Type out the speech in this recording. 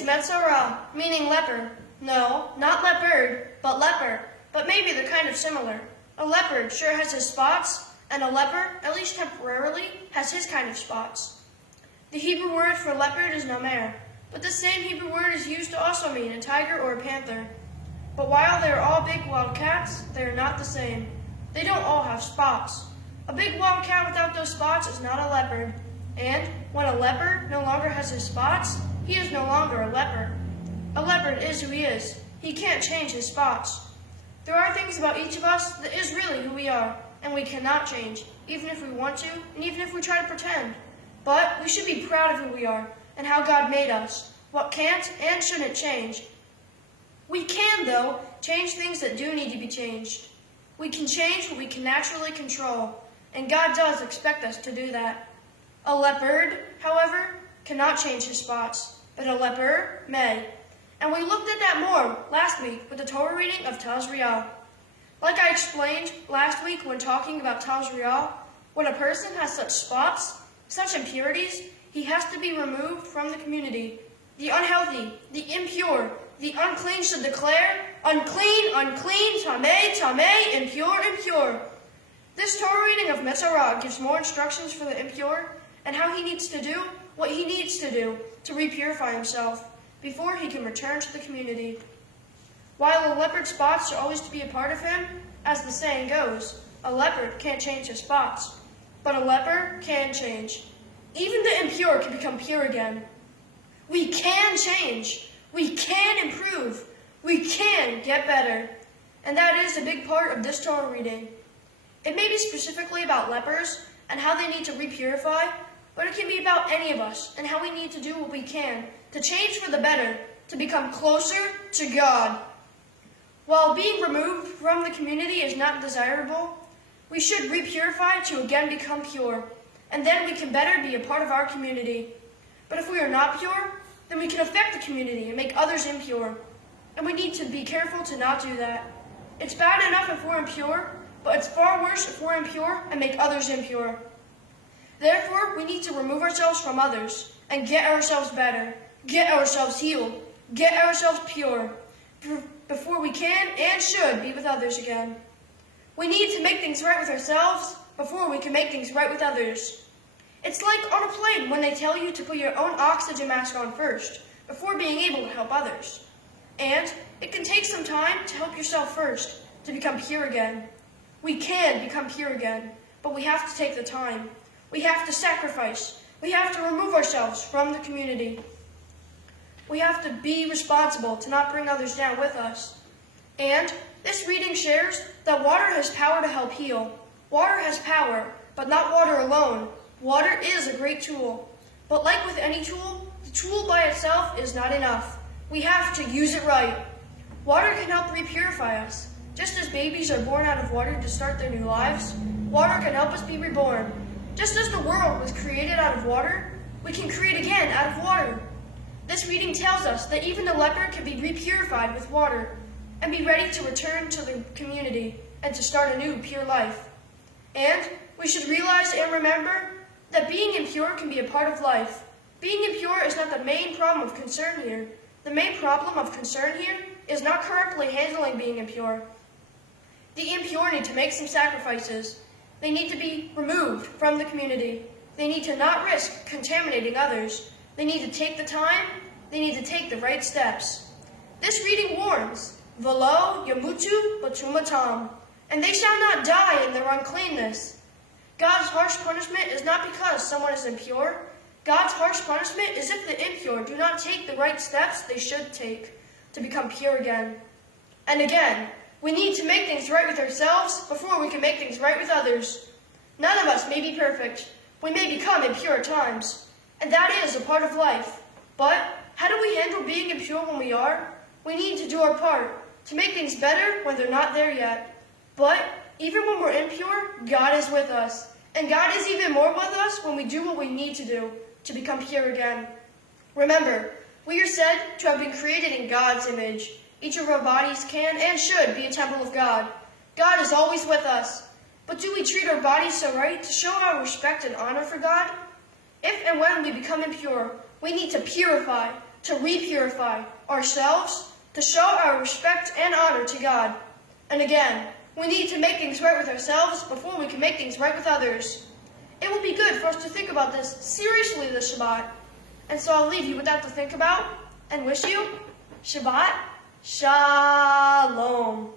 is Metzora, meaning leper. No, not leopard, but leper. But maybe they're kind of similar. A leopard sure has his spots, and a leper, at least temporarily, has his kind of spots. The Hebrew word for leopard is namer, but the same Hebrew word is used to also mean a tiger or a panther. But while they are all big wild cats, they are not the same. They don't all have spots. A big wild cat without those spots is not a leopard. And when a leopard no longer has his spots, he is no longer a leopard. A leopard is who he is. He can't change his spots. There are things about each of us that is really who we are, and we cannot change, even if we want to, and even if we try to pretend. But we should be proud of who we are, and how God made us, what can't and shouldn't change. We can, though, change things that do need to be changed. We can change what we can naturally control, and God does expect us to do that. A leopard, however, cannot change his spots, but a leper may. And we looked at that more last week with the Torah reading of Tazriah. Like I explained last week when talking about Tazriah, when a person has such spots, such impurities, he has to be removed from the community. The unhealthy, the impure, the unclean should declare, unclean, unclean, tameh, tameh, impure, impure. This Torah reading of Metzora gives more instructions for the impure and how he needs to do what he needs to do to repurify himself before he can return to the community. While a leopard's spots are always to be a part of him, as the saying goes, a leopard can't change his spots, but a leper can change. Even the impure can become pure again. We can change. We can improve. We can get better. And that is a big part of this Torah reading. It may be specifically about lepers and how they need to repurify, but it can be about any of us and how we need to do what we can to change for the better, to become closer to God. While being removed from the community is not desirable, we should repurify to again become pure, and then we can better be a part of our community. But if we are not pure, then we can affect the community and make others impure, and we need to be careful to not do that. It's bad enough if we're impure, but it's far worse if we're impure and make others impure. Therefore, we need to remove ourselves from others and get ourselves better, get ourselves healed, get ourselves pure, before we can and should be with others again. We need to make things right with ourselves before we can make things right with others. It's like on a plane when they tell you to put your own oxygen mask on first, before being able to help others. And it can take some time to help yourself first, to become pure again. We can become pure again, but we have to take the time. We have to sacrifice. We have to remove ourselves from the community. We have to be responsible to not bring others down with us. And this reading shares that water has power to help heal. Water has power, but not water alone. Water is a great tool. But like with any tool, the tool by itself is not enough. We have to use it right. Water can help repurify us. Just as babies are born out of water to start their new lives, water can help us be reborn. Just as the world was created out of water, we can create again out of water. This reading tells us that even the leper can be repurified with water and be ready to return to the community and to start a new pure life. And we should realize and remember that being impure can be a part of life. Being impure is not the main problem of concern here. The main problem of concern here is not correctly handling being impure. The impure need to make some sacrifices. They need to be removed from the community. They need to not risk contaminating others. They need to take the time. They need to take the right steps. This reading warns, Velo yamutu batumatam, and they shall not die in their uncleanness. God's harsh punishment is not because someone is impure. God's harsh punishment is if the impure do not take the right steps they should take to become pure again. And again, we need to make things right with ourselves before we can make things right with others. None of us may be perfect. We may become impure at times, and that is a part of life. But how do we handle being impure when we are? We need to do our part to make things better when they're not there yet. But even when we're impure, God is with us. And God is even more with us when we do what we need to do to become pure again. Remember, we are said to have been created in God's image. Each of our bodies can and should be a temple of God. God is always with us. But do we treat our bodies so right to show our respect and honor for God? If and when we become impure, we need to purify. to re-purify ourselves, to show our respect and honor to God. And again, we need to make things right with ourselves before we can make things right with others. It will be good for us to think about this seriously this Shabbat. And so I'll leave you with that to think about and wish you Shabbat Shalom.